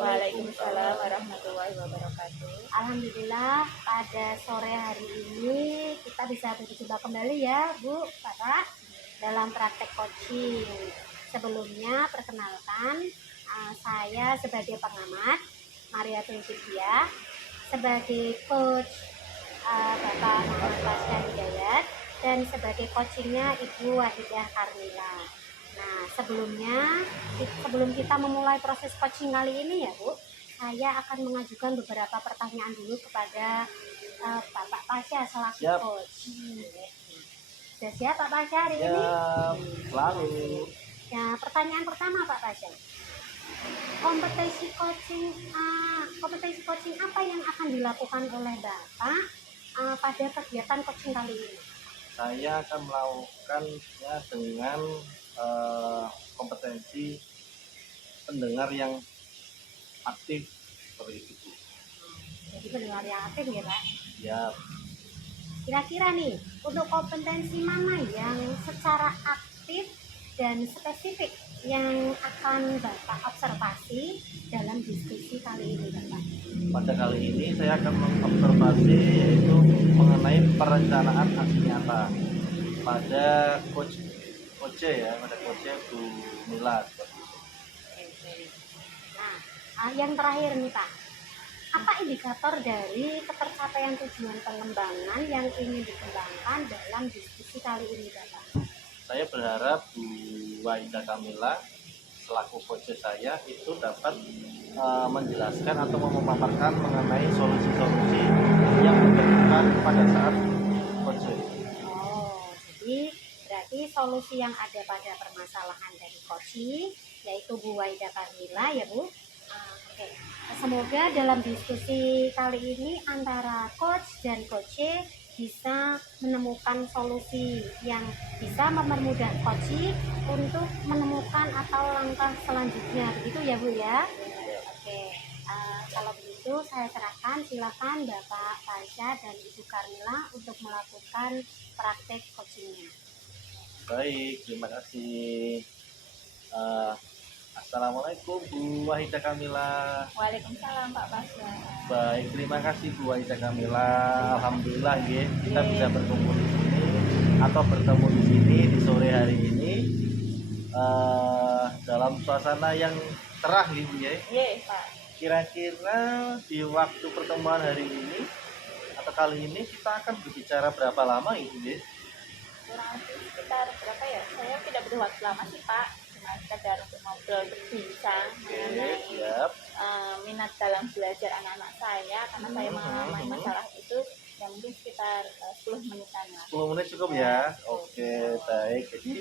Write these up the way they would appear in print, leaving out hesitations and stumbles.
Waalaikumsalam warahmatullahi wabarakatuh. Alhamdulillah pada sore hari ini kita bisa berjumpa kembali ya Bu, Bapak dalam praktek coaching. Sebelumnya perkenalkan saya sebagai pengamat Maria Tulsidia, sebagai coach Bapak Muhammad Pasha Hidayat, dan sebagai coachingnya Ibu Wahidah Karmila. Nah, sebelum kita memulai proses coaching kali ini ya Bu, saya akan mengajukan beberapa pertanyaan dulu kepada Bapak Pasha selaku coach. Sudah siap Pak Pasha hari ini? Siap, selalu. Ya, pertanyaan pertama Pak Pasha. Kompetensi coaching apa yang akan dilakukan oleh Bapak pada kegiatan coaching kali ini? Saya akan melakukannya dengan kompetensi pendengar yang aktif seperti itu. Jadi pendengar yang aktif ya Pak? Ya. Kira-kira nih, untuk kompetensi mana yang secara aktif dan spesifik yang akan Bapak observasi dalam diskusi kali ini Bapak? Pada kali ini saya akan mengobservasi yaitu mengenai perencanaan aksi nyata pada coach ya, pada coach Bu Mila. Nah, yang terakhir nih Pak, apa indikator dari ketercapaian tujuan pengembangan yang ingin dikembangkan dalam diskusi kali ini Bapak? Saya berharap Bu Wahidah Karmila selaku coach saya itu dapat menjelaskan atau memaparkan mengenai solusi-solusi yang diberikan pada saat coach. Oh, jadi berarti solusi yang ada pada permasalahan dari coaching yaitu Bu Wahidah Karmila ya Bu. Oke. Semoga dalam diskusi kali ini antara coach dan coach bisa menemukan solusi yang bisa mempermudah coach untuk menemukan atau langkah selanjutnya, begitu ya Bu ya. Oke, kalau begitu saya serahkan, silakan Bapak Pasha dan Ibu Karmila untuk melakukan praktek coachingnya. Baik, terima kasih. Assalamualaikum Bu Wahidah Karmila. Waalaikumsalam Pak Pasha. Baik, terima kasih Bu Wahidah Karmila. Alhamdulillah ya, kita bisa berkumpul di sini atau bertemu di sini di sore hari ini dalam suasana yang cerah gitu ya. Iya Pak. Kira-kira di waktu pertemuan hari ini atau kali ini kita akan berbicara berapa lama gitu ya? Kurang lebih sekitar berapa ya? Saya tidak butuh waktu lama sih Pak. Cuma sekedar untuk ngobrol berbincang mengenai minat dalam belajar anak-anak saya, karena saya mengalami masalah itu yang mungkin sekitar 10 menitan lah. 10 menit cukup ya? Oke, baik. Jadi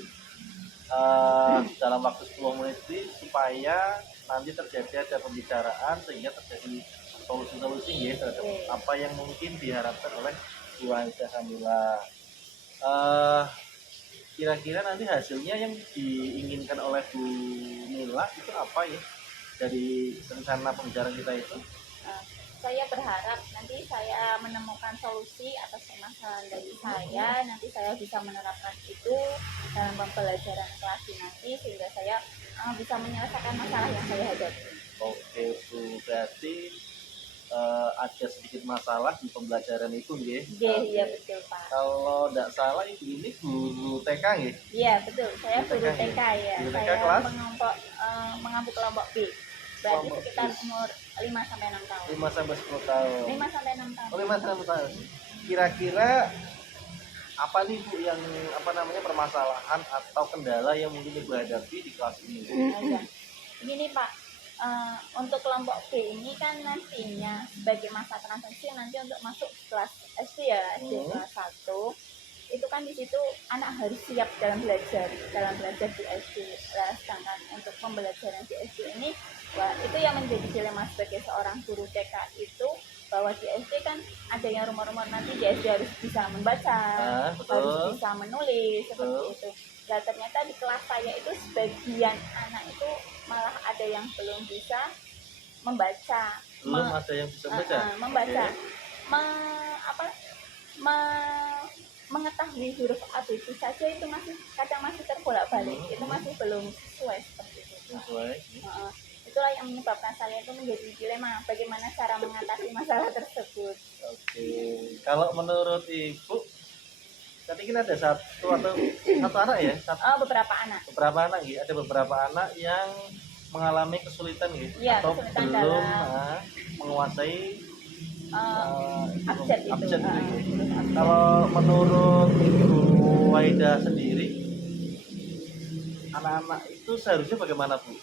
dalam waktu 10 menit ini supaya nanti terjadi ada pembicaraan sehingga terjadi solusi-solusi ya terhadap apa yang mungkin diharapkan oleh Bu Wahidah Karmila. Kira-kira nanti hasilnya yang diinginkan oleh Bu Mila itu apa ya dari rencana pembicaraan kita itu? Saya berharap nanti saya menemukan solusi atas permasalahan dari saya, nanti saya bisa menerapkan itu dalam pembelajaran kelas nanti sehingga saya bisa menyelesaikan masalah yang saya hadapi. Oke Bu, berarti ada sedikit masalah di pembelajaran itu ya? Iya betul Pak. Kalau tidak salah ibu ini guru TK ya? Iya betul, saya guru TK ya. Guru TK saya kelas? mengampu kelompok B. Berarti Kelompok sekitar B. umur 5-6 tahun. 5 sampai 10 tahun. 5-6 tahun. Oh, 5 sampai 10 tahun. Kira-kira apa nih Bu yang permasalahan atau kendala yang mungkin Ibu hadapi di kelas ini? Ya. Begini Pak, untuk kelompok B ini kan nantinya sebagai masa transisi nanti untuk masuk kelas SD ya, SD kelas 1 itu kan di situ anak harus siap dalam belajar di SD. Nah, sedangkan untuk pembelajaran di SD ini, itu yang menjadi dilema sebagai seorang guru TK itu bahwa di SD kan ada yang rumor-rumor nanti di SD harus bisa membaca, harus bisa menulis seperti itu. Nah ternyata di kelas saya itu sebagian anak itu malah ada yang belum bisa membaca. Ada yang bisa membaca? Mengetahui huruf ABC saja itu masih kadang masih terbolak-balik, itu masih belum sesuai seperti itu. Sesuai. itulah yang menyebabkan saya itu menjadi dilema bagaimana cara mengatasi masalah tersebut. Oke, kalau menurut Ibu, tadi kan ada satu anak ya, Beberapa anak. beberapa anak ya, ada beberapa anak yang mengalami kesulitan gitu, Iya, atau kesulitan belum dalam menguasai abjad itu. abjad gitu ya. Huruf abjad. Kalau menurut Ibu Waida sendiri, anak-anak itu seharusnya bagaimana Bu?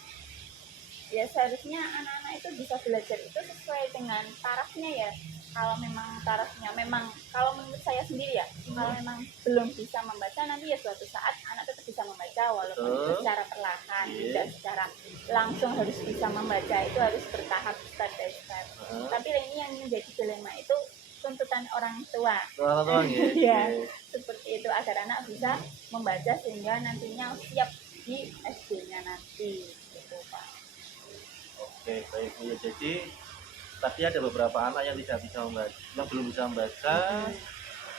Ya seharusnya anak-anak itu bisa belajar itu sesuai dengan tarafnya ya. Kalau memang tarafnya memang, kalau menurut saya sendiri ya, kalau memang belum bisa membaca, nanti ya suatu saat anak tetap bisa membaca walaupun itu Betul. secara perlahan, Iya. tidak secara langsung harus bisa membaca, itu harus bertahap step by step. Tapi ini yang menjadi dilema itu tuntutan orang tua. Orang tua ya. Iya, Oke. seperti itu agar anak bisa membaca sehingga nantinya siap di SD-nya nanti, gitu Pak. Oke, baik Bu ya. Jadi tadi ada beberapa anak yang tidak bisa membaca, yang belum bisa membaca,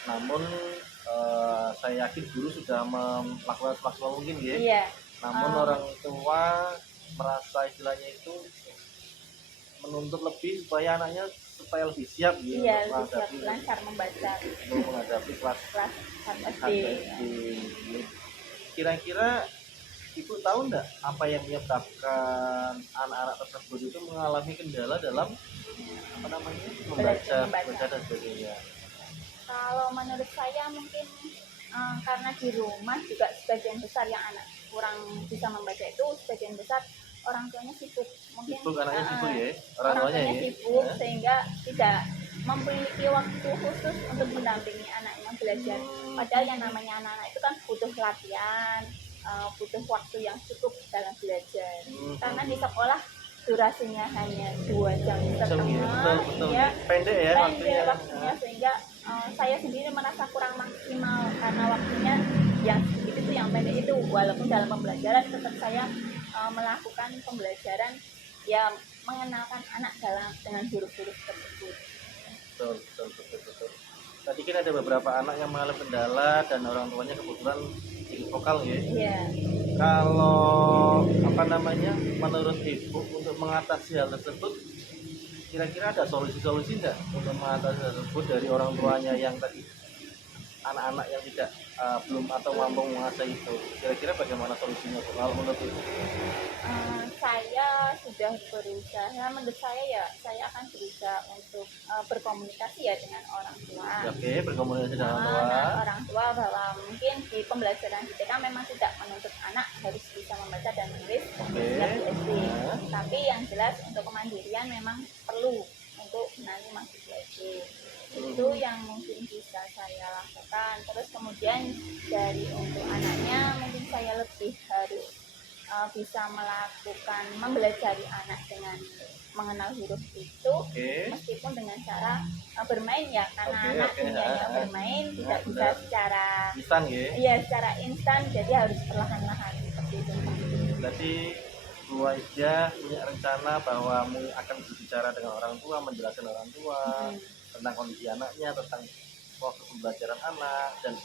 namun saya yakin guru sudah melakukan semaksimal mungkin ya. Iya, Namun orang tua merasa istilahnya itu menuntut lebih supaya anaknya supaya lebih siap gitu iya untuk siap menghadapi lancar membaca untuk menghadapi kelas kelas 1 SD. SD. Kira-kira Ibu tahu nggak apa yang menyebabkan anak-anak tersebut itu mengalami kendala dalam apa namanya membaca Membaca. dan sebagainya? Kalau menurut saya mungkin karena di rumah juga sebagian besar yang anak kurang bisa membaca itu sebagian besar orang tuanya sibuk, mungkin Sibuk anaknya sibuk ya, orang orang tuanya tuanya ya. sibuk Ya. sehingga tidak memiliki waktu khusus untuk mendampingi anaknya belajar. Padahal yang namanya anak-anak itu kan butuh latihan, butuh waktu yang cukup dalam belajar. Karena di sekolah durasinya hanya 2 jam Betul, setengah, betul. ya Pendek ya pendek waktunya. waktunya sehingga saya sendiri merasa kurang maksimal karena waktunya yang sedikit itu yang pendek itu. Walaupun dalam pembelajaran tetap saya melakukan pembelajaran yang mengenalkan anak dengan huruf-huruf tersebut. Betul. Tadi kan ada beberapa anak yang mengalami kendala dan orang tuanya kebetulan ikut vokal ya. Iya. Kalau apa namanya menurut Ibu untuk mengatasi hal tersebut, kira-kira ada solusi-solusi enggak untuk mengatasi hal tersebut dari orang tuanya yang tadi anak-anak yang tidak belum atau mampu menguasai itu, kira-kira bagaimana solusinya Bu? Kalau menurut Ibu? Saya sudah berusaha, menurut saya ya saya akan berusaha untuk berkomunikasi ya dengan orang tua. Oke, berkomunikasi dengan orang tua. Dengan orang tua bahwa mungkin di pembelajaran di TK memang tidak menuntut anak harus bisa membaca dan menulis sejak di SD. Tapi yang jelas untuk kemandirian memang perlu untuk nanti masuk di SD. Itu yang mungkin bisa saya lakukan. Terus kemudian dari untuk anaknya mungkin saya lebih harus bisa melakukan mempelajari anak dengan mengenal huruf itu, meskipun dengan cara bermain ya, karena anak punya bermain tidak bisa secara instan ya. Iya, secara instan, jadi harus perlahan-lahan seperti itu. Berarti Bu Waida punya rencana bahwa akan berbicara dengan orang tua, menjelaskan orang tua tentang kondisi anaknya, tentang proses pembelajaran anak, dan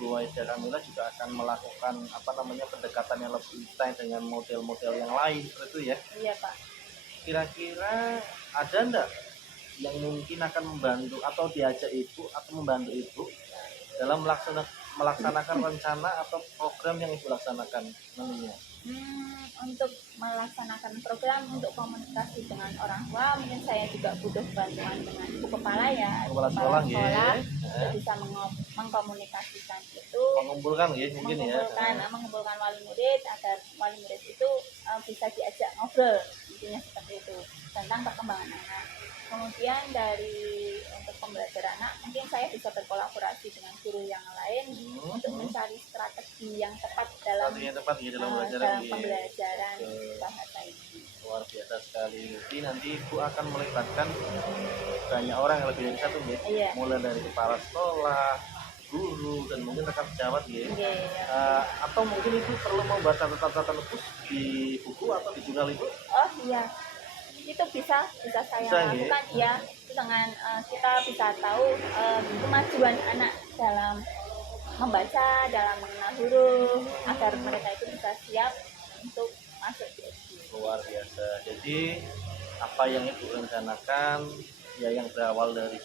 Bu Waida Kamila juga akan melakukan apa namanya pendekatan yang lebih intens dengan model-model yang lain seperti itu ya. Iya Pak. Kira-kira ada enggak yang mungkin akan membantu atau diajak Ibu atau membantu Ibu dalam melaksanakan rencana atau program yang Ibu laksanakan nantinya? Untuk melaksanakan program untuk komunikasi dengan orang tua, mungkin saya juga butuh bantuan dengan ibu kepala ya, Kepala sekolah untuk bisa mengkomunikasikan itu, mengumpulkan ya mungkin mengumpulkan wali murid agar wali murid itu bisa diajak ngobrol, intinya seperti itu tentang perkembangan anak. Kemudian dari untuk pembelajaran anak, mungkin saya bisa berkolaborasi dengan guru yang lain untuk mencari strategi yang tepat dalam pembelajaran bahasa ini. Luar biasa sekali. Jadi nanti Ibu akan melibatkan banyak orang yang lebih dari satu ya. Iya. Mulai dari kepala sekolah, guru, dan mungkin rekan sejawat ya. Atau mungkin Ibu perlu membuat catatan khusus di buku atau di jurnal Ibu? Oh iya, itu bisa saya lakukan ya, dengan kita bisa tahu kemajuan anak dalam membaca, dalam mengenal huruf, agar mereka itu bisa siap untuk masuk di SD. luar biasa. Jadi apa yang ibu rencanakan ya yang berawal dari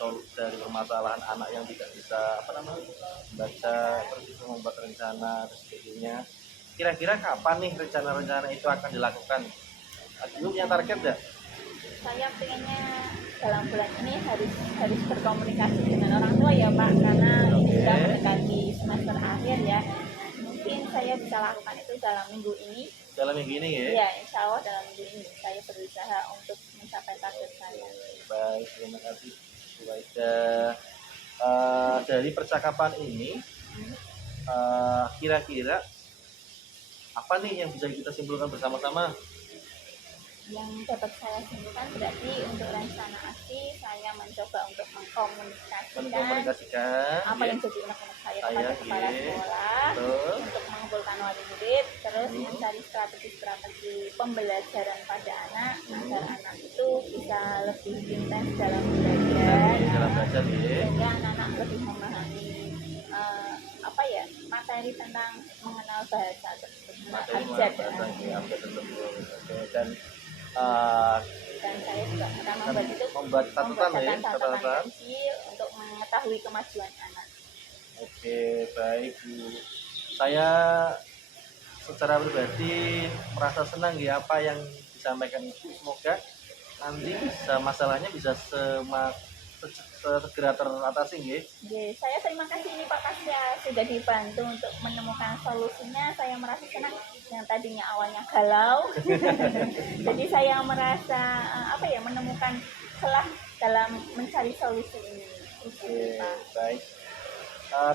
permasalahan anak yang tidak bisa apa namanya baca, terus itu membuat rencana dan sebagainya. Kira-kira kapan nih rencana-rencana itu akan dilakukan? Ibu punya target nggak? Saya pengennya dalam bulan ini harus berkomunikasi dengan orang tua ya Pak, karena ini sudah mendekati semester akhir ya. Mungkin saya bisa lakukan itu dalam minggu ini. Dalam minggu ini ya? Ya, insya Allah dalam minggu ini saya berusaha untuk mencapai target saya. Baik, terima kasih Bu Aida. Dari percakapan ini, kira-kira apa nih yang bisa kita simpulkan bersama-sama? Yang dapat saya simpulkan berarti untuk rencana aksi saya mencoba untuk mengkomunikasikan apa ya. yang jadi unek-unek saya Saya, kepada kepala ya. sekolah Betul. untuk mengumpulkan wali murid, terus mencari strategi-strategi pembelajaran pada anak agar anak itu bisa lebih intens dalam belajar, Dalam belajar ya. sehingga anak-anak lebih memahami apa ya materi tentang mengenal bahasa tersebut, Materi abjad abjad tersebut. Oke, dan dan saya juga akan membuat itu membuat catatan ya, catatan. kecil untuk mengetahui kemajuan anak. Oke, baik Bu. Saya secara pribadi merasa senang ya apa yang disampaikan Ibu. Semoga nanti masalahnya bisa segera teratasi ya. Saya terima kasih ini Pak Kasya sudah dibantu untuk menemukan solusinya. Saya merasa senang yang tadinya awalnya galau. Jadi saya merasa menemukan celah dalam mencari solusi ini. Oke, baik.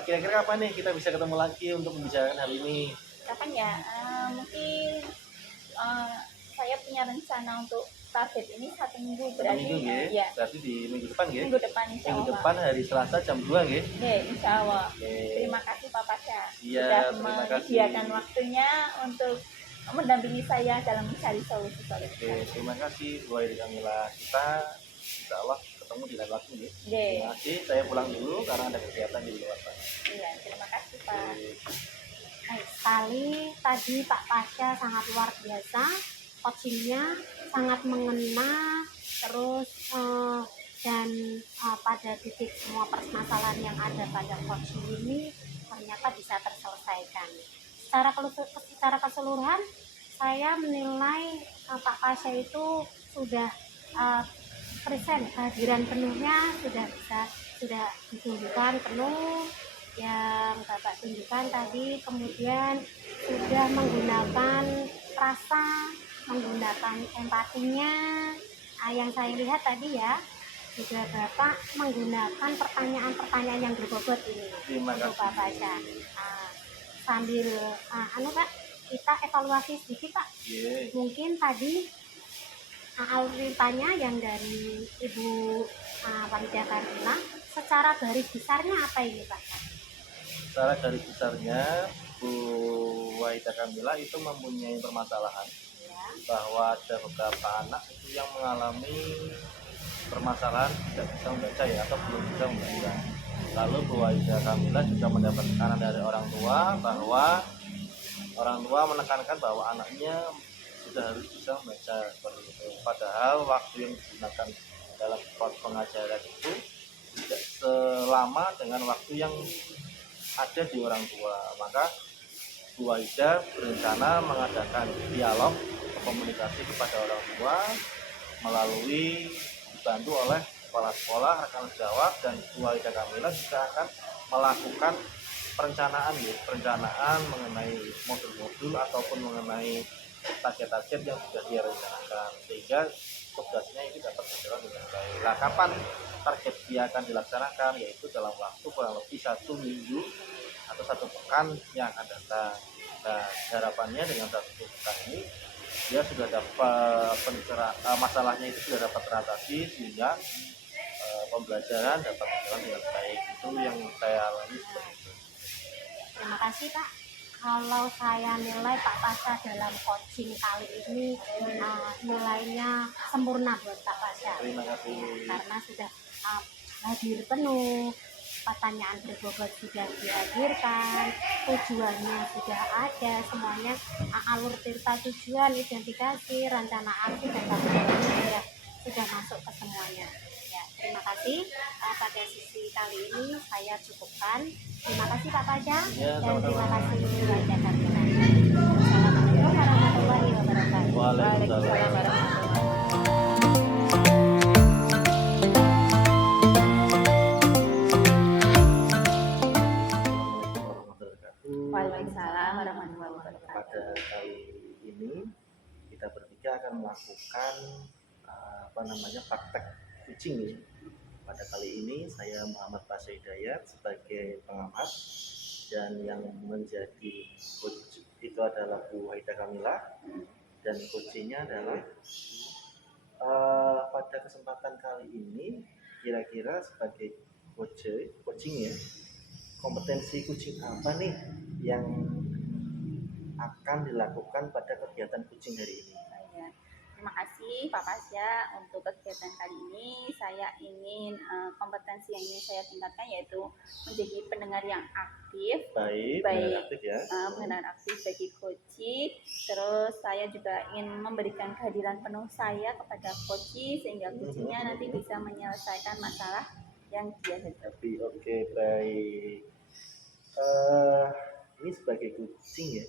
Kira-kira kapan nih kita bisa ketemu lagi untuk membicarakan hal ini? Kapan ya? Mungkin saya punya rencana untuk target ini 1 minggu berarti Minggu ya? Berarti di minggu depan ya? Minggu depan insya Minggu Allah. depan hari Selasa jam 2 ya? Insya Allah. Oke. Terima kasih Pak Pasha Iya, sudah terima kasih. menyediakan waktunya untuk mendampingi saya dalam mencari solusi-solusi. Oke, terima kasih Bu Aida Kamila. Kita insya Allah ketemu di lain waktu ya. Terima kasih. Saya pulang dulu karena ada kegiatan di luar sana. Iya, terima kasih Pak. Baik sekali, tadi Pak Pasha sangat luar biasa, coachingnya sangat mengena, terus dan pada titik semua permasalahan yang ada pada coaching ini ternyata bisa terselesaikan. Secara keseluruhan, saya menilai Pak Pasha itu sudah present, kehadiran penuhnya sudah ditunjukkan penuh yang Bapak tunjukkan tadi, kemudian sudah menggunakan rasa, menggunakan empatinya. Yang saya lihat tadi ya, juga Bapak menggunakan pertanyaan-pertanyaan yang berbobot ini untuk Pak Pasha. Sambil Pak, kita evaluasi sedikit Pak. Mungkin tadi alur-alurnya yang dari Ibu Walidah Kamila, secara garis besarnya apa ini Pak? Secara garis besarnya Bu Wahida Kamila itu mempunyai permasalahan ya, bahwa ada beberapa anak itu yang mengalami permasalahan tidak bisa membaca ya atau belum bisa membaca. Lalu Bu Wahida Kamila juga mendapat tekanan dari orang tua bahwa orang tua menekankan bahwa anaknya sudah harus bisa membaca seperti itu. Padahal waktu yang digunakan dalam pengajaran itu tidak selama dengan waktu yang ada di orang tua. Maka Bu Wahida berencana mengadakan dialog komunikasi kepada orang tua melalui dibantu oleh kepala sekolah, rekan sejawat, dan Bu Wahida Kamila juga akan melakukan perencanaan mengenai modul-modul ataupun mengenai target-target yang sudah dia rencanakan sehingga tugasnya ini dapat berjalan dengan baik. Nah, kapan target dia akan dilaksanakan? Yaitu dalam waktu kurang lebih 1 minggu atau 1 pekan yang akan datang. Nah, harapannya dengan 1 pekan ini dia sudah dapat masalahnya itu sudah dapat teratasi sehingga pembelajaran dapat berjalan dengan baik. Itu yang saya alami seperti itu. Terima kasih Pak. Kalau saya nilai Pak Pasha dalam coaching kali ini nilainya sempurna buat Pak Pasha. Terima kasih. Karena sudah hadir penuh, pertanyaan berbobot sudah dihadirkan, tujuannya sudah ada, semuanya alur cerita tujuan, identifikasi, rencana aksi dan lain-lainnya sudah masuk ke semuanya. Ya, terima kasih. Pada sisi kali ini saya cukupkan. Terima kasih Pak Paja Ya, dan terima sama-sama. kasih Raja Kamila. Assalamualaikum warahmatullahi wabarakatuh. Waalaikumsalam. warahmatullahi Assalamualaikum warahmatullahi wabarakatuh. Waalaikumsalam warahmatullahi wabarakatuh. Pada kali ini kita bertiga akan melakukan praktek kucing ya. Pada kali ini saya Muhammad Pasha Hidayat sebagai pengamat dan yang menjadi coach itu adalah Bu Haida Kamila dan coachnya adalah pada kesempatan kali ini kira-kira sebagai coaching ya, kompetensi kucing apa nih yang akan dilakukan pada kegiatan kucing hari ini? Ya. Terima kasih Pak Pasya untuk kegiatan kali ini. Saya ingin kompetensi yang ingin saya tingkatkan yaitu menjadi pendengar yang aktif, Baik, Baik. aktif ya. pendengar aktif bagi coach. Terus saya juga ingin memberikan kehadiran penuh saya kepada coach sehingga coachnya nanti bisa menyelesaikan masalah yang dia hadapi. Oke, baik. Ini sebagai coaching ya,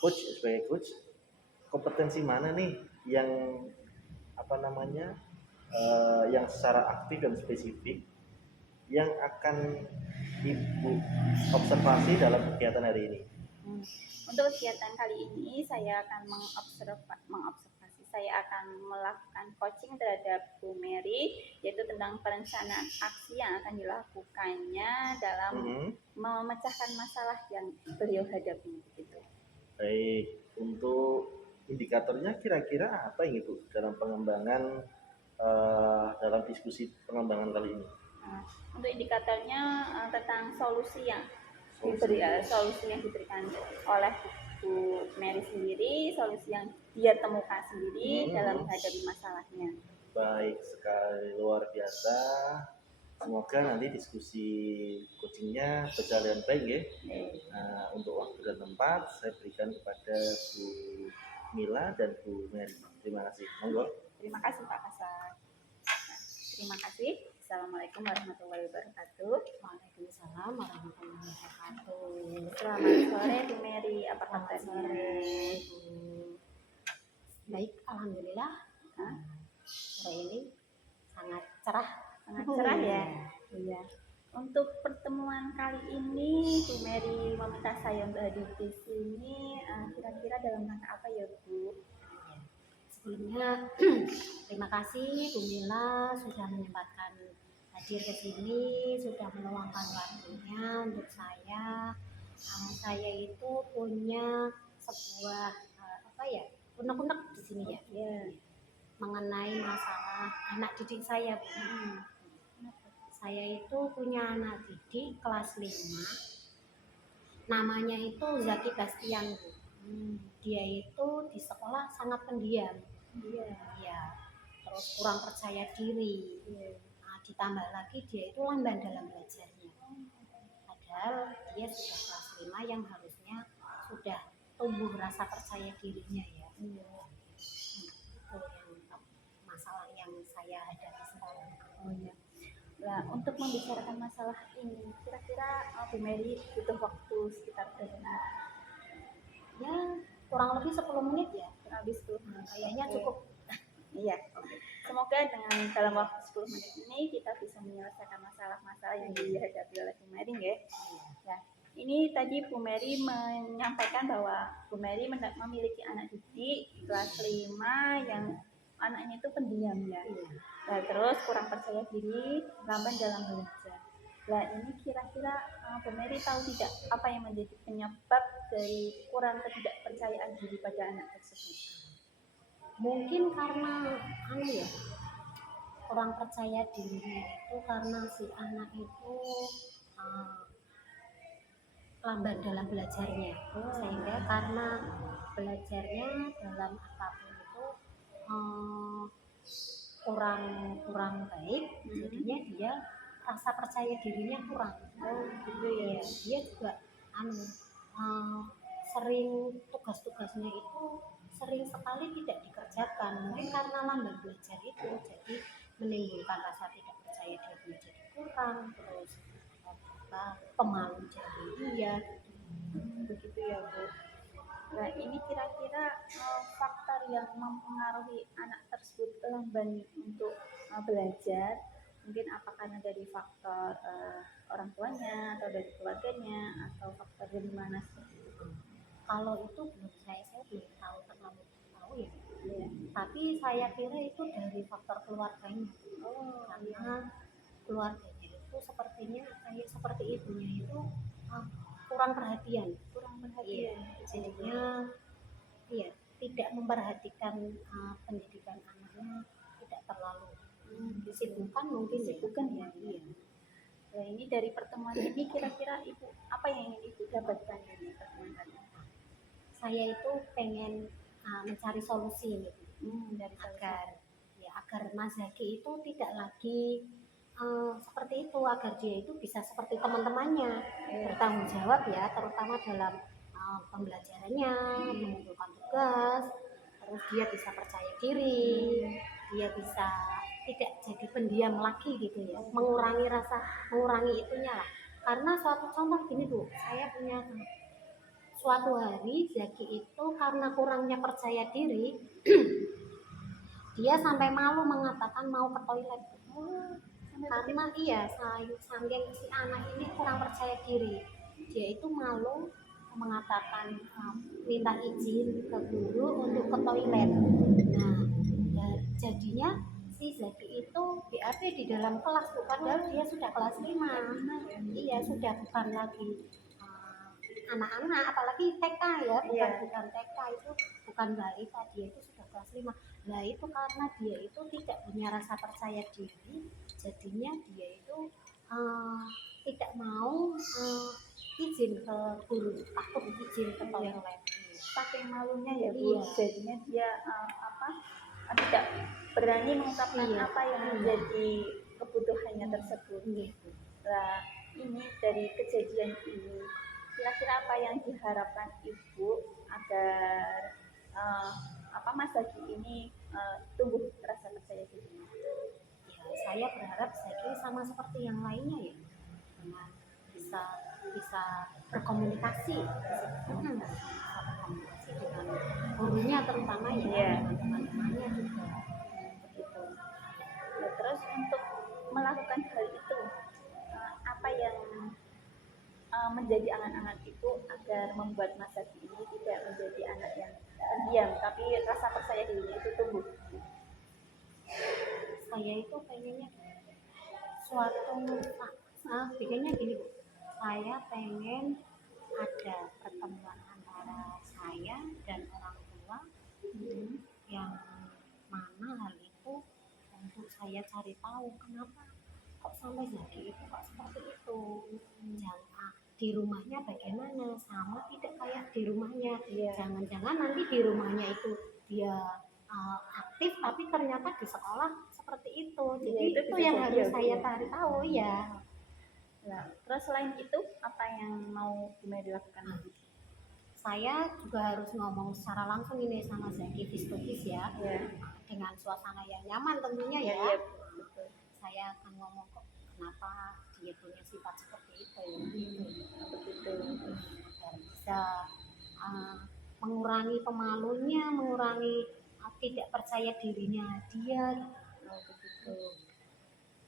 coach sebagai coach, kompetensi mana nih yang yang secara aktif dan spesifik yang akan Ibu observasi dalam kegiatan hari ini? Untuk kegiatan kali ini saya akan mengobservasi. Saya akan melakukan coaching terhadap Bu Mary, yaitu tentang perencanaan aksi yang akan dilakukannya dalam memecahkan masalah yang beliau hadapi. Gitu. Baik, untuk indikatornya kira-kira apa ini Bu dalam pengembangan dalam diskusi pengembangan kali ini? Untuk indikatornya tentang solusi yang diberikan oleh Bu Mary sendiri, solusi yang dia temukan sendiri dalam menghadapi masalahnya. Baik sekali, luar biasa. Semoga nanti diskusi coachingnya berjalan baik ya. Nah, untuk waktu dan tempat saya berikan kepada Bu Mila dan Bu Mary. Terima kasih. Monggo. Terima kasih Pak Kasar. Terima kasih. Assalamualaikum warahmatullahi wabarakatuh. Waalaikumsalam warahmatullahi wabarakatuh. Selamat sore Bu Mary, apa kabarnya? Baik, alhamdulillah. Sore ini sangat cerah. Sangat cerah ya. Iya. Untuk pertemuan kali ini Bu Mary meminta saya untuk hadir di sini. Kira-kira dalam rangka apa ya Bu? Sebelumnya terima kasih Bu Mila sudah menyempatkan hadir ke sini, sudah meluangkan waktunya untuk saya. Saya itu punya sebuah unek-unek di sini ya. Mengenai masalah anak didik saya, Bu. Saya itu punya anak didik kelas 5. Namanya itu Zaki Bastian, Bu. Dia itu di sekolah sangat pendiam. Iya. Terus kurang percaya diri. Nah, ditambah lagi dia itu lamban dalam belajarnya. Padahal dia sudah kelas 5 yang harusnya sudah tumbuh rasa percaya dirinya ya. Itu yang masalah yang saya hadapi sekarang. Nah, untuk membicarakan masalah ini, kira-kira Bu Mary butuh waktu sekitar berapa menit? Ya, kurang lebih 10 menit ya. Kurang lebih 10 menit. Kayaknya cukup. Iya. Semoga dengan dalam waktu 10 menit ini kita bisa menyelesaikan masalah-masalah yang dihadapi oleh Bu Mary ya. Nah, ini tadi Bu Mary menyampaikan bahwa Bu Mary memiliki anak didik kelas 5 yang anaknya itu pendiam ya. Nah, terus kurang percaya diri, lamban dalam belajar. Nah, ini kira-kira Bu Mary tahu tidak apa yang menjadi penyebab dari kurang ketidakpercayaan diri pada anak tersebut? Mungkin karena kurang percaya dirinya itu karena si anak itu lamban dalam belajarnya, sehingga karena belajarnya dalam apapun itu kurang baik, jadinya dia rasa percaya dirinya kurang. Oh gitu ya. Iya, dia juga uh, sering tugas-tugasnya itu sering sekali tidak dikerjakan, mungkin karena lambat belajar itu, jadi menimbulkan rasa tidak percaya diri jadi kurang, terus pemalu jadi dia. Begitu ya Bu. Nah ini kira-kira faktor yang mempengaruhi anak tersebut lamban untuk belajar, mungkin apa karena dari faktor orang tuanya atau dari keluarganya atau faktor dari mana seperti itu? Kalau itu belum saya belum tahu terlalu tahu ya. Iya. Tapi saya kira itu dari faktor keluarganya. Oh, Karena keluarganya itu sepertinya kayak seperti ibunya itu kurang perhatian. kurang Iya, perhatian. jadinya iya tidak memperhatikan pendidikan anaknya, tidak terlalu disibukkan mungkin ya. Disibukkan ya. Iya. Nah ini dari pertemuan ini kira-kira Ibu apa yang ingin Ibu dapatkan dari pertemuan kali ini? Saya itu pengen mencari solusi nih, Dari agar Mas Zaki itu tidak lagi seperti itu, agar dia itu bisa seperti teman-temannya, bertanggung jawab ya, terutama dalam pembelajarannya, mengumpulkan tugas, terus dia bisa percaya diri, dia bisa tidak jadi pendiam lagi gitu ya, mengurangi itunya lah. Karena suatu contoh gini Bu, saya punya suatu hari Zaki itu karena kurangnya percaya diri dia sampai malu mengatakan mau ke toilet. Karena saking si anak ini kurang percaya diri, dia itu malu mengatakan minta izin ke guru untuk ke toilet. Nah, jadinya si Zaki itu BAP di dalam kelas, padahal dia sudah kelas 5. Iya, sudah bukan lagi anak-anak, apalagi TK ya, bukan TK, itu bukan balita, dia itu sudah kelas 5. Nah itu karena dia itu tidak punya rasa percaya diri, jadinya dia itu tidak mau izin ke guru, takut izin ke toilet. Saking malunya ya Bu, Iya. jadinya dia tidak berani mengungkapkan apa yang menjadi kebutuhannya tersebut. Nah ini dari kejadian ini kira-kira apa yang diharapkan Ibu agar Mas Zaki ini tumbuh rasa percaya diri? Ya, saya berharap Zaki sama seperti yang lainnya ya, dengan bisa berkomunikasi, bisa berkomunikasi dengan gurunya terutama ya, dengan teman-temannya juga begitu. Nah, terus untuk melakukan hal itu apa yang menjadi angan-angan itu agar membuat Mas Zaki ini tidak menjadi anak yang pendiam tapi rasa percaya dirinya itu tumbuh? Saya itu pengennya bikinnya gini Bu, saya pengen ada pertemuan antara saya dan orang tua yang mana hal itu untuk saya cari tahu kenapa kok sampai Zaki itu kok seperti itu, di rumahnya bagaimana, sama tidak kayak di rumahnya. Jangan-jangan nanti di rumahnya itu dia aktif tapi ternyata di sekolah seperti itu. Jadi itu yang harus saya cari tahu ya. Nah, terus selain itu apa yang mau Bu Mary lakukan? Saya juga harus ngomong secara langsung ini sama Zaki face to face ya, dengan suasana yang nyaman tentunya ya. Betul. Saya akan ngomong kok kenapa dia punya sifat seperti itu begitu, agar bisa mengurangi pemalunya, mengurangi tidak percaya dirinya dia. Begitu.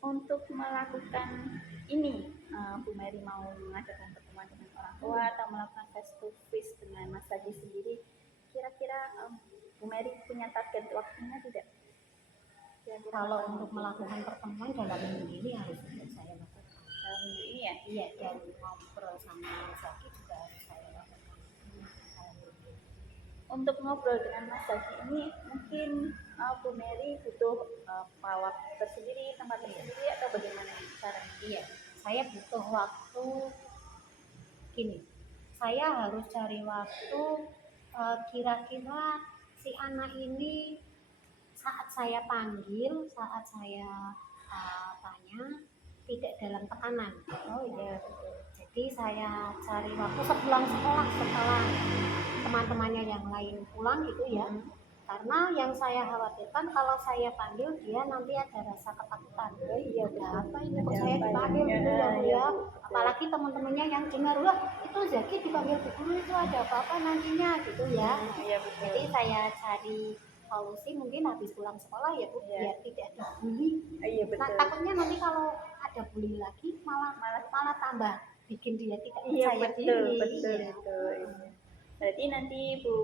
Untuk melakukan ini Bu Mary mau mengadakan pertemuan dengan orang tua atau melakukan face to face dengan Mas Zaki sendiri, kira-kira Bu Mary punya target waktunya tidak? Kalau untuk melakukan pertemuan dalam minggu ini harus saya lakukan. Dalam minggu ini ya? Iya, dan ngobrol sama Mas Zaki juga harus saya lakukan. Untuk ngobrol dengan Mas Zaki ini mungkin Bu Mary butuh perawat tersendiri, tempat tersendiri atau bagaimana caranya? Iya, saya butuh waktu gini. Saya harus cari waktu kira-kira si anak ini saat saya panggil, saat saya tanya tidak dalam tekanan. Oh iya betul. Jadi saya cari waktu sepulang sekolah setelah teman-temannya yang lain pulang gitu ya. Karena yang saya khawatirkan kalau saya panggil dia nanti ada rasa ketakutan. Oh iya Ada betul. apa ini kok Ada saya apa dipanggil ya? gitu ya Bu Iya, ya. Bu. Apalagi teman-temannya yang dengar, wah itu Zaki dipanggil Bu Guru itu ada apa-apa nantinya gitu ya. Iya betul. Jadi saya cari solusi mungkin habis pulang sekolah ya Bu, Iya. biar tidak ada bully. Iya Nah, betul. takutnya nanti kalau ada bully lagi malah tambah bikin dia tidak Iya percaya betul, diri. betul Iya. itu. Iya. Berarti nanti Bu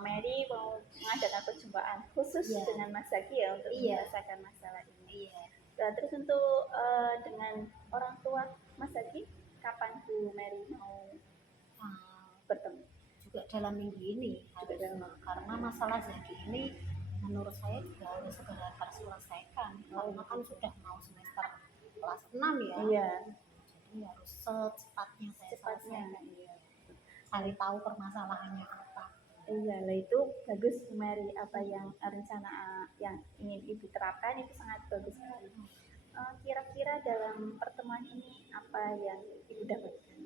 Mary mau mengadakan perjumpaan khusus Iya. dengan Mas Zaki ya untuk Iya. menyelesaikan masalah ini. Iya. Nah, terus untuk dengan orang tua Mas Zaki, kapan Bu Mary mau Ah, bertemu? juga dalam minggu ini karena masalah Zaki ini menurut saya juga harus segera terselesaikan karena kan sudah mau semester kelas 6 ya. Iya. Jadi harus secepatnya saya Cepatnya. selesaikan. Cari tahu permasalahannya apa. Iya, lah itu bagus Bu Mary, apa yang rencana yang ingin Ibu terapkan itu sangat bagus sekali. Kira-kira dalam pertemuan ini apa yang Ibu dapatkan?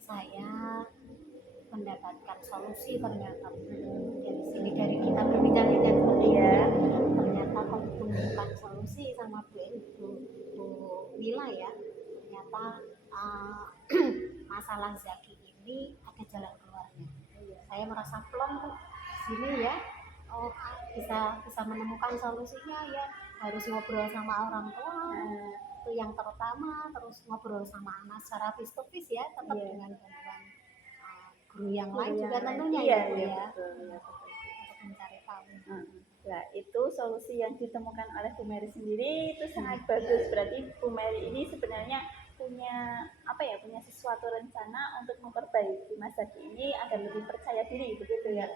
Saya mendapatkan solusi ternyata dari sini dari kita berbincang-bincang Iya. ternyata kok menemukan solusi sama Bu Mila ya. Ternyata masalah Zaki ini ada jalan keluarnya. Saya merasa plong kok di sini ya. Oh, bisa menemukan solusinya ya. Harus ngobrol sama orang tua. Itu yang terutama, terus ngobrol sama anak secara face to face ya, tetap Iya. dengan bantuan guru yang lain juga tentunya Iya, ya Bu iya, ya. betul, iya, betul. Untuk mencari tahu. Nah, itu solusi yang ditemukan oleh Bu Mary sendiri itu sangat bagus. Berarti Bu Mary ini sebenarnya punya punya sesuatu rencana untuk memperbaiki Mas Zaki ini agar lebih percaya diri begitu ya.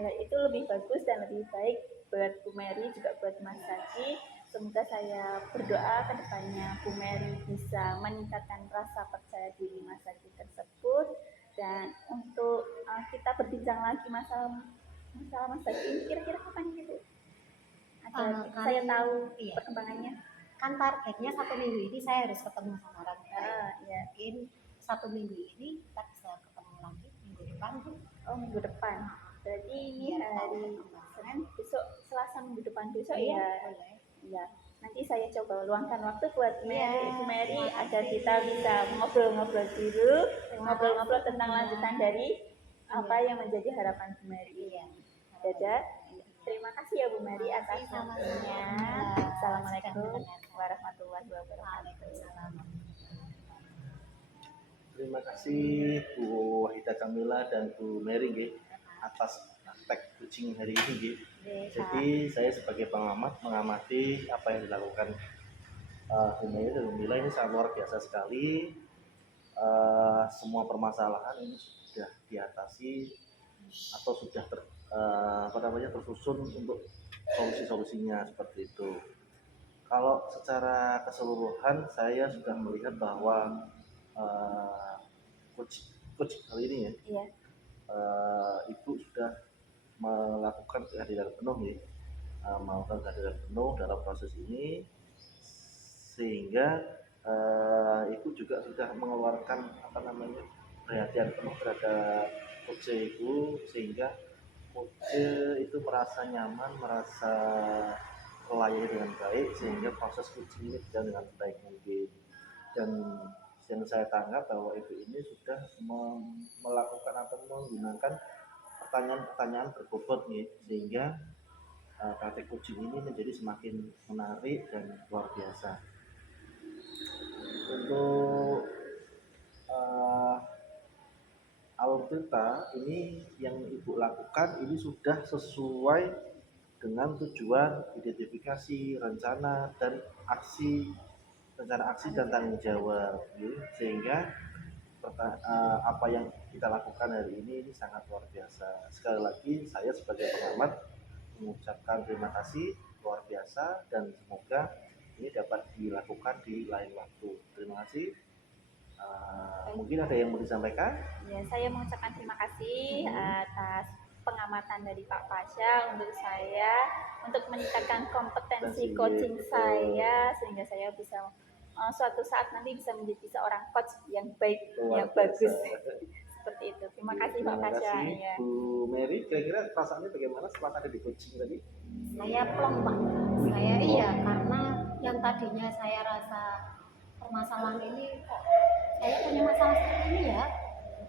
Nah, itu lebih bagus dan lebih baik buat Bu Mary juga buat Mas Zaki. Semoga saya berdoa ke depannya Bu Mary bisa meningkatkan rasa percaya diri Mas Zaki tersebut. Dan untuk kita berbincang lagi masalah Mas Zaki ini kira-kira kapan gitu? Saya tahu iya. perkembangannya. Kan targetnya 1 minggu ini saya harus ketemu sama orang tua. Ya. Mungkin 1 minggu ini kita bisa ketemu lagi minggu depan Bu. Oh, minggu depan. Berarti ini Iya, hari Senin, besok Selasa minggu depan besok Iya, ya. boleh. Iya. Nanti saya coba luangkan waktu buat Iya, Bu Mary terima agar kasih. kita bisa ngobrol-ngobrol dulu, Terima ngobrol-ngobrol kasih, tentang Bu. lanjutan dari apa yang menjadi harapan Bu Mary. Iya. Dadah. Terima kasih ya Bu Mary Terima atas kasih, sama-sama. waktunya. Assalamualaikum warahmatullahi wabarakatuh. Waalaikumsalam. Terima kasih Bu Wahida Kamila dan Bu Mary nggih atas praktek coaching hari ini nggih. Jadi saya sebagai pengamat mengamati apa yang dilakukan Bu Mary dan Bu Mila ini sangat luar biasa sekali. Semua permasalahan ini sudah diatasi atau sudah tersusun untuk solusi-solusinya seperti itu. Kalau secara keseluruhan saya sudah melihat bahwa coach kali ini ya, Iya. Ibu sudah melakukan kehadiran penuh ya, melakukan kehadiran penuh dalam proses ini, sehingga Ibu juga sudah mengeluarkan perhatian penuh terhadap coach Ibu, sehingga coach itu merasa nyaman, merasa melayani dengan baik, sehingga proses coaching ini berjalan dengan baik mungkin. Dan yang saya tangkap bahwa Ibu ini sudah melakukan atau menggunakan pertanyaan-pertanyaan berbobot nih, sehingga praktek coaching ini menjadi semakin menarik dan luar biasa. Untuk alur cerita ini yang Ibu lakukan ini sudah sesuai dengan tujuan, identifikasi, rencana dan aksi dan tanggung jawab, sehingga apa yang kita lakukan hari ini sangat luar biasa. Sekali lagi saya sebagai pengamat mengucapkan terima kasih luar biasa dan semoga ini dapat dilakukan di lain waktu. Terima kasih. Mungkin ada yang mau disampaikan? Ya, saya mengucapkan terima kasih atas pengamatan dari Pak Pasha untuk saya untuk meningkatkan kompetensi coaching saya sehingga saya bisa suatu saat nanti bisa menjadi seorang coach yang baik, Luar yang bagus. biasa. Seperti itu. Terima kasih Pak Terima Pasha. kasih Ya. Bu Mary. Kira-kira perasaannya bagaimana setelah ada di coaching tadi? Saya plong Pak. Saya iya, karena yang tadinya saya rasa permasalahan ini kok saya punya masalah seperti ini ya,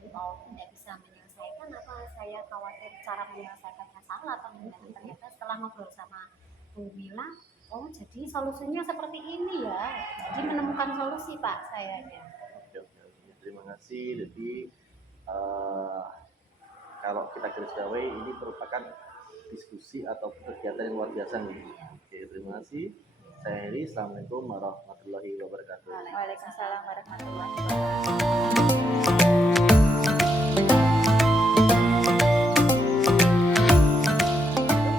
tidak bisa menyelesaikan, apa saya khawatir cara menyelesaikannya salah atau gimana. Ternyata setelah ngobrol sama Bu Mila, oh jadi solusinya seperti ini ya, jadi menemukan solusi Pak sayanya. Oke. Terima kasih. Jadi kalau kita garis bawahi ini merupakan diskusi atau kegiatan yang luar biasa nih. Oke, terima kasih. Saya Heri. Assalamualaikum warahmatullahi wabarakatuh. Waalaikumsalam warahmatullahi wabarakatuh.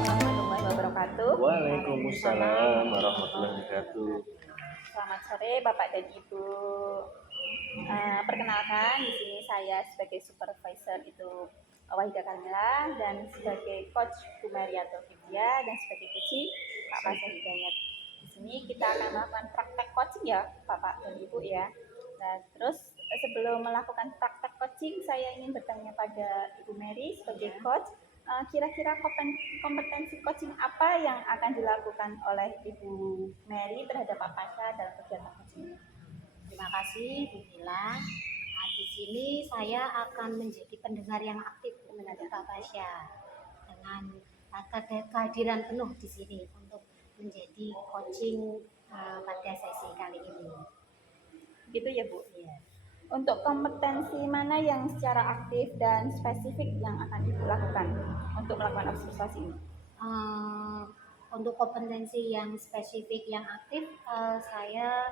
Warahmatullahi wabarakatuh. Waalaikumsalam warahmatullahi wabarakatuh. Selamat sore Bapak dan Ibu. Perkenalkan, di sini saya sebagai supervisor itu Wahida Kamila, dan sebagai coach Bu Mariato Vidya, dan sebagai coach Pak Pasha Hidayat. Di sini kita akan melakukan praktek coaching ya Bapak dan Ibu ya. Nah, terus sebelum melakukan praktek coaching, saya ingin bertanya pada Ibu Mary sebagai coach, kira-kira kompetensi coaching apa yang akan dilakukan oleh Ibu Mary terhadap Pak Pasha dalam kegiatan coaching? Terima kasih Bu Mila. Nah, di sini saya akan menjadi pendengar yang aktif menghadapi Pak Pasha dengan kehadiran penuh di sini untuk menjadi coaching pada sesi kali ini. Gitu ya Bu. Iya. Untuk kompetensi mana yang secara aktif dan spesifik yang akan Ibu lakukan untuk melakukan observasi ini? Untuk kompetensi yang spesifik yang aktif, saya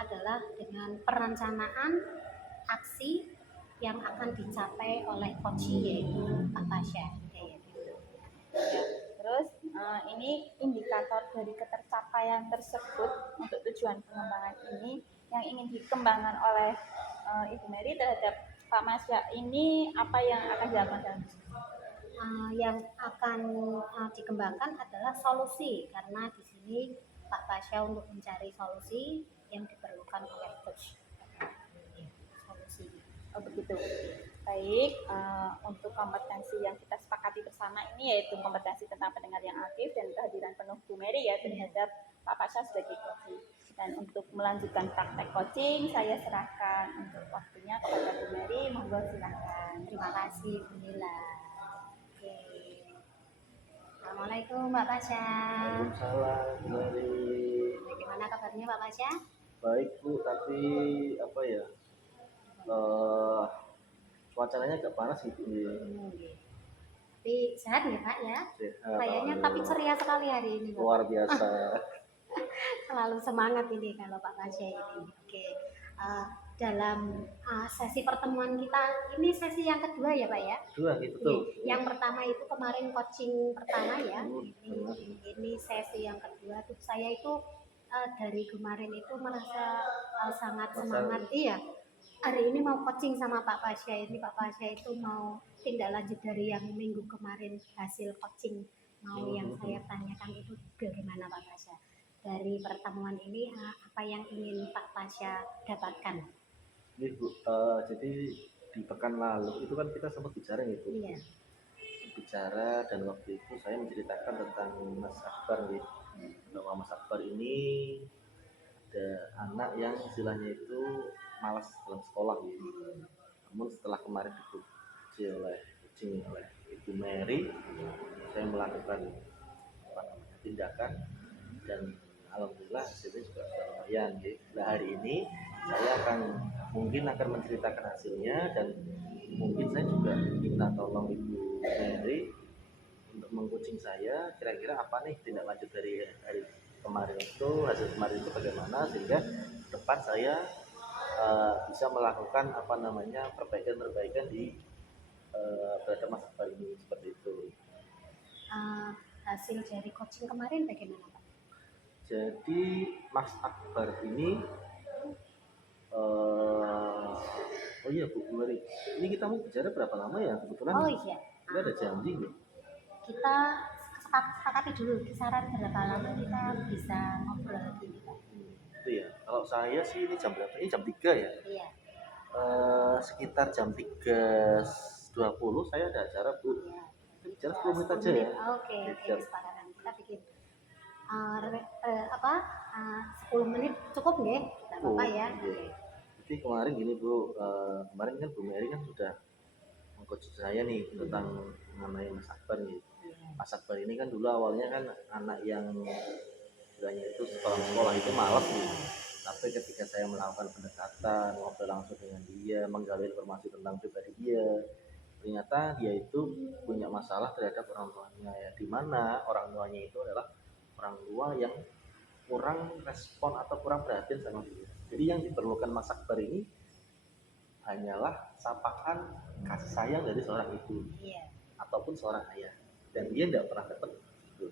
adalah dengan perencanaan aksi yang akan dicapai oleh coach yaitu Pak Pasha. Kayak gitu. Ya. Terus ini indikator dari ketercapaian tersebut untuk tujuan pengembangan ini yang ingin dikembangkan oleh Ibu Mary terhadap Pak Pasha ini apa yang akan dilakukan dalam Yang akan dikembangkan adalah solusi, karena di sini Pak Pasha untuk mencari solusi yang diperlukan oleh coach. Solusi. Oh begitu. Baik, untuk kompetensi yang kita sepakati bersama ini yaitu kompetensi tentang pendengar yang aktif dan kehadiran penuh Bu Mary ya terhadap Pak Pasha sebagai coach. Dan untuk melanjutkan praktek coaching, saya serahkan untuk waktunya kepada Bu Mary. Monggo silakan. Terima kasih Bu Mila. Oke. Assalamualaikum Pak Pasha. Waalaikumsalam Bu Mary. Bagaimana kabarnya Pak Pasha? Baik Bu, tapi apa ya? Cuacanya agak panas gitu ya. Tapi sehat ya Pak ya? Sehat, Kayaknya tapi ceria sekali hari ini Pak. luar biasa. Selalu semangat ini kalau Pak Pasha ini. Oke. Dalam sesi pertemuan kita, ini sesi yang kedua ya Pak ya? Dua gitu tuh. Yang pertama itu kemarin coaching pertama ya. Benar. Ini sesi yang kedua tuh saya itu dari kemarin itu merasa sangat semangat. Iya. Hari ini mau coaching sama Pak Pasha ini. Pak Pasha itu mau tindak lanjut dari yang minggu kemarin hasil coaching. Mau yang saya tanyakan itu bagaimana Pak Pasha? Dari pertemuan ini apa yang ingin Pak Pasha dapatkan? Ini Bu, jadi di pekan lalu itu kan kita sempat bicara gitu. Iya. Bicara dan waktu itu saya menceritakan tentang Mas Akbar nih. Bahwa Mas Akbar ini ada anak yang istilahnya itu malas dalam sekolah gitu. Namun setelah kemarin dipuji oleh Ibu Mary, saya melakukan tindakan dan alhamdulillah hasilnya juga sudah lumayan gitu. Nah hari ini saya mungkin akan menceritakan hasilnya dan mungkin saya juga minta tolong Ibu Mary untuk mengcoaching saya kira-kira apa nih tindak lanjut dari hari kemarin itu, hasil kemarin itu bagaimana sehingga depan saya bisa melakukan perbaikan di terhadap Mas Akbar ini seperti itu. Hasil dari coaching kemarin bagaimana Pak? Jadi Mas Akbar ini oh iya Bu Mary, ini kita mau bicara berapa lama ya kebetulan? Oh iya. Kita ada janji nih. Kita sepakati dulu kisaran berapa lama kita bisa ngobrol lagi nih Pak. Itu ya. Kalau saya sih ini jam berapa? Ini jam 3 ya. Iya. Sekitar jam 3.20 saya ada acara, Bu. Iya. Jalan 10 menit aja ya. Oke, oke, Siap. kesepakatan. Kita bikin 10 menit cukup nggih? Tidak apa-apa ya. Iya. Jadi kemarin gini Bu, kemarin kan Bu Mary kan sudah mengcoach saya nih tentang mengenai Mas Akbar nih. Iya. Mas Akbar ini kan dulu awalnya kan anak yang istilahnya itu sekolah itu malas nih. Tapi ketika saya melakukan pendekatan, ngobrol langsung dengan dia, menggali informasi tentang pribadi dia, ternyata dia itu punya masalah terhadap orang tuanya ya, di mana orang tuanya itu adalah orang tua yang kurang respon atau kurang perhatian sama dia. Jadi yang diperlukan Mas Akbar ini hanyalah sapaan kasih sayang dari seorang ibu Iya. ataupun seorang ayah, dan dia tidak pernah dapat itu.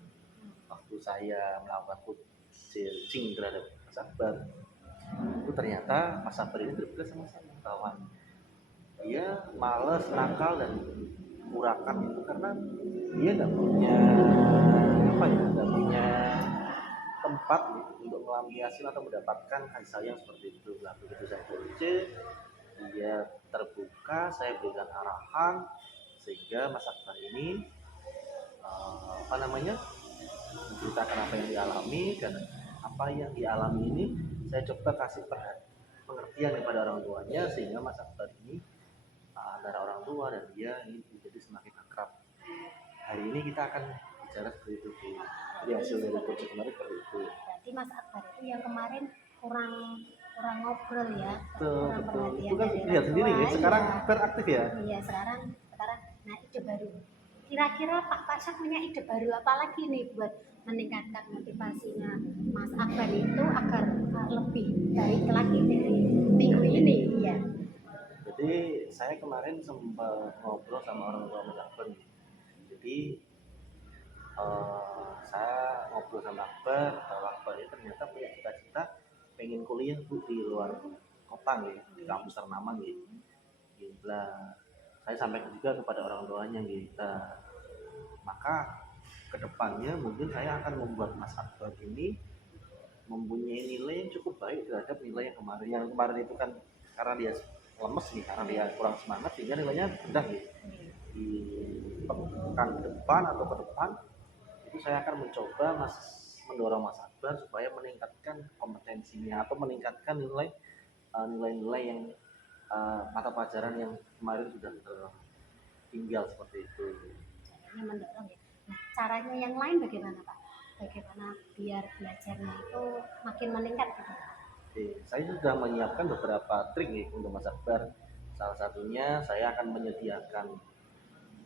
Waktu saya melakukan coaching terhadap Mas Akbar, itu ternyata Mas Akbar ini berbeda sama saya bahwa dia males, nakal dan urakan itu karena dia nggak punya nggak punya tempat gitu, untuk melampiaskan atau mendapatkan kasih sayang seperti itu. Nah begitu saya coaching, dia terbuka, saya berikan arahan sehingga Mas Akbar ini menceritakan apa yang dialami, dan apa yang dialami ini saya coba kasih pengertian kepada orang tuanya sehingga Mas Akbar ini antara orang tua dan dia ini menjadi semakin akrab. Hari ini kita akan bicara seperti itu Bu. Jadi hasil dari coaching kemarin seperti itu. Berarti Mas Akbar itu yang kemarin kurang ngobrol ya, Betul, kurang betul. perhatian Itu kan dari lihat orang sendiri tua, ya, sekarang iya. beraktif ya. Iya, sekarang nah ide baru. Kira-kira Pak Pasha punya ide baru apa lagi nih buat meningkatkan motivasinya Mas Akbar itu agar lebih baik lagi dari minggu ini? Iya. Jadi saya kemarin sempat ngobrol sama orang tua Mas Akbar nih. Jadi saya ngobrol sama Akbar bahwa Akbar ini ternyata punya cita-cita pengen kuliah Bu di luar kota nih, di kampus ternama gitu. Gila. Saya sampaikan juga kepada orang tuanya gitu. Maka kedepannya mungkin saya akan membuat Mas Akbar ini mempunyai nilai yang cukup baik terhadap nilai yang kemarin. Yang kemarin itu kan karena dia lemes nih, karena dia kurang semangat sehingga nilainya rendah gitu. Di pekan depan atau ke depan itu saya akan mencoba mendorong Mas Akbar supaya meningkatkan kompetensinya atau meningkatkan nilai-nilai yang mata pelajaran yang kemarin sudah tertinggal seperti itu. Caranya mendorong ya. Nah, caranya yang lain bagaimana Pak? Bagaimana biar belajarnya itu makin meningkat gitu? Oke, saya sudah menyiapkan beberapa trik nih untuk Mas Akbar. Salah satunya saya akan menyediakan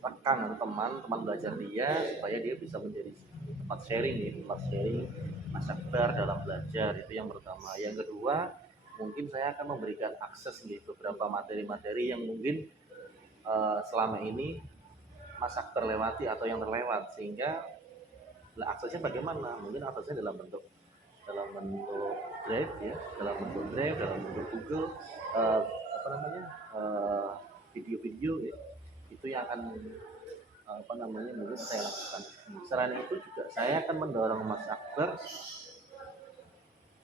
rekan atau teman belajar dia supaya dia bisa menjadi tempat sharing Mas Akbar dalam belajar, itu yang pertama. Yang kedua, mungkin saya akan memberikan akses nih beberapa materi-materi yang mungkin selama ini Mas Akbar lewati atau yang terlewat, sehingga aksesnya bagaimana? Mungkin aksesnya dalam bentuk Drive ya, dalam bentuk Google, video-video ya, itu yang akan mungkin saya lakukan. Selain itu juga saya akan mendorong Mas Akbar,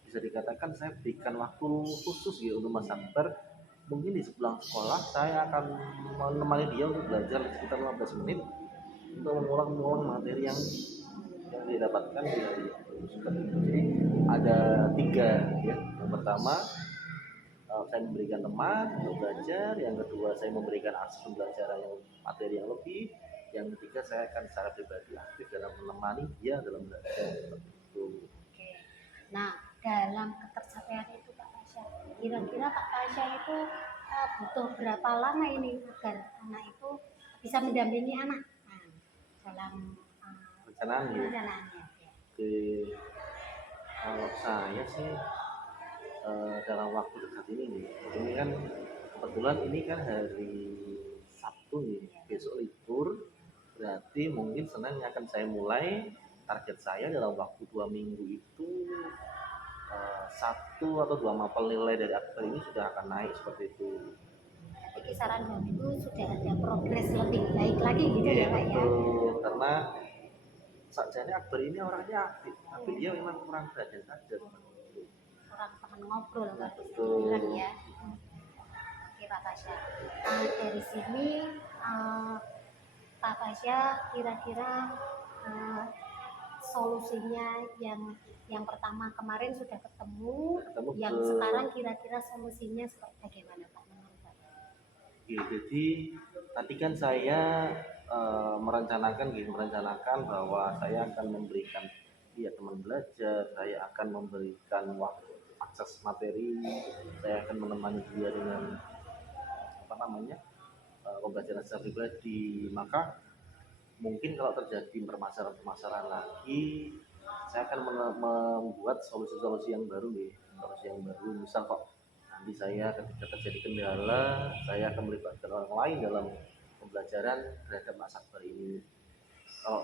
bisa dikatakan saya berikan waktu khusus ya untuk Mas Akbar. Mungkin di sepulang sekolah saya akan menemani dia untuk belajar sekitar 15 menit untuk mengulang materi yang didapatkan dari. Jadi ada 3 ya. Yang pertama saya memberikan teman untuk belajar, yang kedua saya memberikan akses pembelajaran yang materi yang lebih, yang ketiga saya akan secara pribadi aktif dalam menemani dia dalam belajar. Itu. Oke. Nah, dalam ketersediaan itu Pak Pasha, kira-kira Pak Pasha itu butuh berapa lama ini agar anak itu bisa mendampingi anak dalam Rencanaannya. rencanaannya? Ya. Oke, kalau saya sih dalam waktu dekat ini kan kebetulan ini kan hari Sabtu nih, besok libur, berarti mungkin Senin akan saya mulai. Target saya dalam waktu 2 minggu itu 1 atau 2 mapel nilai dari Akbar ini sudah akan naik seperti itu. Jadi kisaran 2 minggu sudah ada progres lebih baik lagi gitu ya Pak ya? Betul, karena sajane Akbar ini orangnya aktif, tapi dia memang kurang perhatian saja seperti itu. kurang teman ngobrol Nah, kalau bisa betul. dibilang ya. Oke Pak Pasya, dari sini Pak Pasya kira-kira eh, solusinya yang pertama kemarin sudah ketemu, Ketemu yang ke sekarang kira-kira solusinya seperti bagaimana Pak? Menurut Pak? Oke, jadi tadi kan saya merencanakan bahwa saya akan memberikan dia teman belajar, saya akan memberikan waktu akses materi, saya akan menemani dia dengan apa namanya pembelajaran secara pribadi. Maka mungkin kalau terjadi permasalahan-permasalahan lagi, saya akan membuat solusi-solusi yang baru nih, solusi yang baru. Misal kok nanti saya ketika terjadi kendala, saya akan melibatkan orang lain dalam pembelajaran terhadap Mas Akbar ini. Kalau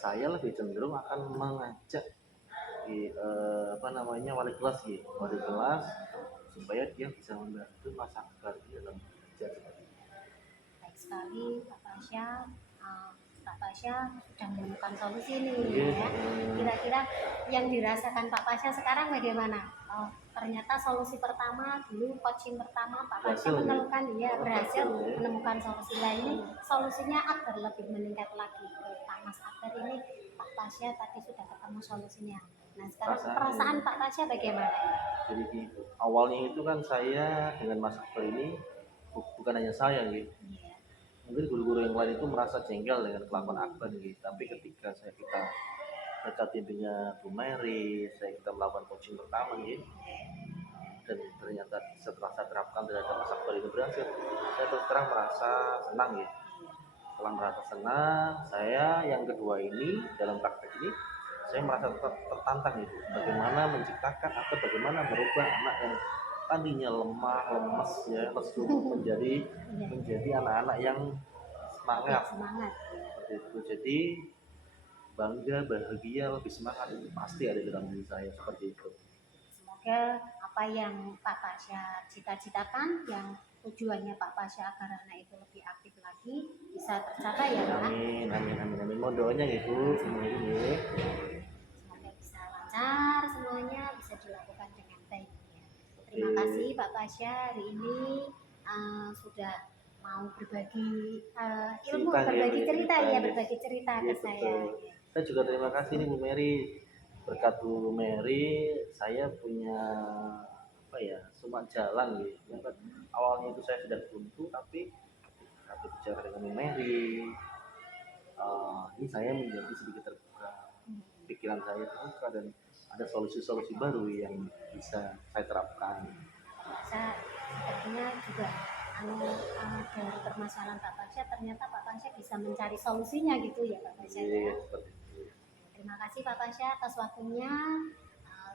saya lebih cenderung akan mengajak wali kelas gitu, wali kelas supaya dia bisa membantu Mas Akbar dalam belajar seperti itu. Baik sekali Pak Pasya. Pak Pasya sudah menemukan solusi nih Iya. ya. Kira-kira yang dirasakan Pak Pasya sekarang bagaimana? Ternyata solusi pertama dulu coaching pertama Pak Pasya Berhasil, menemukan ya? berhasil Berhasil, ya. menemukan solusi lain. Solusinya agar lebih meningkat lagi. Pak Mas Akbar ini Pak Pasya tadi sudah ketemu solusinya. Nah sekarang perasaan Pak Pasya bagaimana? Jadi gitu. Awalnya itu kan saya dengan Mas Akbar ini bukan hanya saya gitu. Iya. Mungkin guru-guru yang lain itu merasa jengkel dengan kelakuan Akbar gitu. Tapi ketika kita berkat bimbingnya Bu Mary, kita melakukan coaching pertama gitu. Dan ternyata setelah saya terapkan terhadap Mas Akbar itu berhasil, saya terus terang merasa senang gitu. Setelah merasa senang, saya yang kedua ini dalam praktek ini saya merasa tertantang gitu. Bagaimana menciptakan atau bagaimana merubah anak yang tadinya lemah, lemes ya, lesu menjadi anak-anak yang semangat. Seperti itu. Jadi bangga, bahagia, lebih semangat itu pasti ada dalam diri saya seperti itu. Semoga apa yang Pak Pasya cita-citakan, yang tujuannya Pak Pasya agar anak itu lebih aktif lagi bisa tercapai ya Pak. Amin, amin, amin, amin. Mohon doanya ya Bu, semua ini. Semoga bisa lancar semuanya, bisa dilakukan dengan baik ya. Terima kasih Pak Pasya hari ini sudah mau berbagi ilmu, berbagi cerita ya, berbagi cerita ke saya. Saya juga terima kasih nih Bu Mary. Berkat Bu Mary, saya punya semua jalan gitu. Awalnya itu saya sudah buntu, tapi ketika berbicara dengan Bu Mary, ini saya menjadi sedikit terbuka. Pikiran saya terbuka dan ada solusi-solusi baru yang bisa saya terapkan. Saya sepertinya juga dari permasalahan Pak Pasya, ternyata Pak Pasya bisa mencari solusinya gitu ya Pak Pasya ya. Terima kasih Pak Pasya atas waktunya.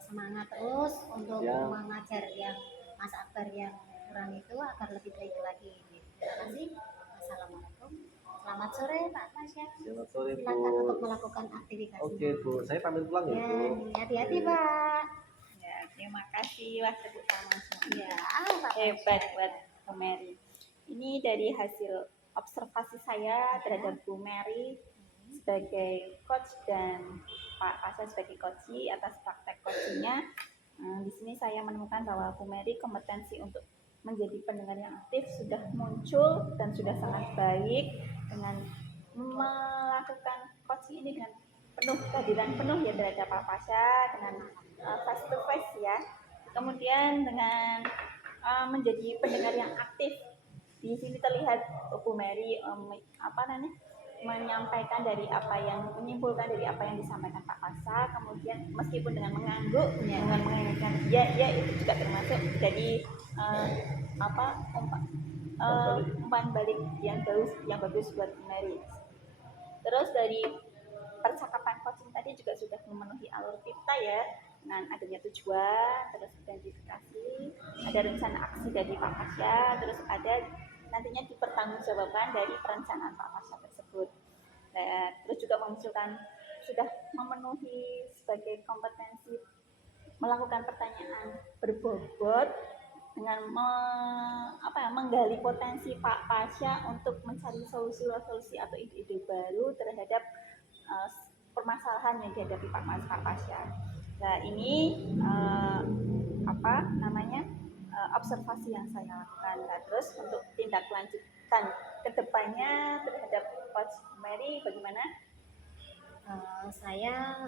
Semangat terus untuk mengajar yang Mas Akbar yang kurang itu agar lebih baik lagi. Terima kasih. Assalamualaikum. Selamat sore Pak Pasya. Selamat sore Bu. Silakan untuk melakukan aktivitas. Oke Bu, saya pamit pulang ya Bu. Hati-hati Pak. Ya, terima kasih. Wah, tepuk tangan semua. Ya, Hebat buat Bu Mary. Ini dari hasil observasi saya terhadap Bu Mary sebagai coach dan Pak Pasya sebagai coachee atas praktek coachingnya. Di sini saya menemukan bahwa Bu Mary kompetensi untuk menjadi pendengar yang aktif sudah muncul dan sudah sangat baik dengan melakukan coaching ini dengan penuh kehadiran penuh ya terhadap Pak Pasya dengan face to face ya. Kemudian dengan menjadi pendengar yang aktif. Di sini terlihat Bu Mary menyampaikan dari menyimpulkan dari apa yang disampaikan Pak Pasya, kemudian meskipun dengan mengangguk, dengan mengingatkan ya itu juga termasuk jadi umpan balik yang bagus buat Bu Mary. Terus dari percakapan coaching tadi juga sudah memenuhi alur kita ya, dengan adanya tujuan, terus identifikasi, ada rencana aksi dari Pak Pasya, terus ada nantinya dipertanggungjawabkan dari perencanaan Pak Pasya tersebut. Terus juga mengusulkan sudah memenuhi sebagai kompetensi melakukan pertanyaan berbobot dengan menggali potensi Pak Pasya untuk mencari solusi atau ide-ide baru terhadap permasalahan yang dihadapi Pak Pasya. Nah ini apa namanya observasi yang saya lakukan. Nah, terus untuk tindak lanjutan kedepannya terhadap Coach Mary bagaimana? Saya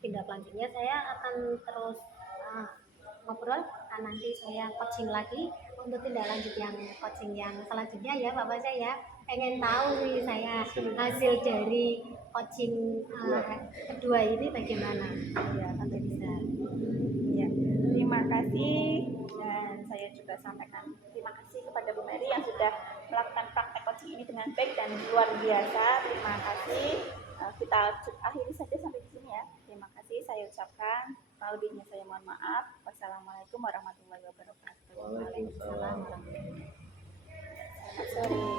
tindak lanjutnya saya akan terus ngobrol, nanti saya coaching lagi untuk tindak lanjut yang coaching yang selanjutnya ya Bapak. Saya pengen tahu sih saya hasil dari coaching kedua ini bagaimana ya sampai bisa. Ya, terima kasih, dan saya juga sampaikan terima kasih kepada Bu Mary yang sudah melakukan praktek coaching ini dengan baik dan luar biasa. Terima kasih. Kita akhiri saja sampai di sini ya. Terima kasih saya ucapkan. Lebihnya saya mohon maaf. Wassalamualaikum warahmatullahi wabarakatuh. Waalaikumsalam. Selamat sore.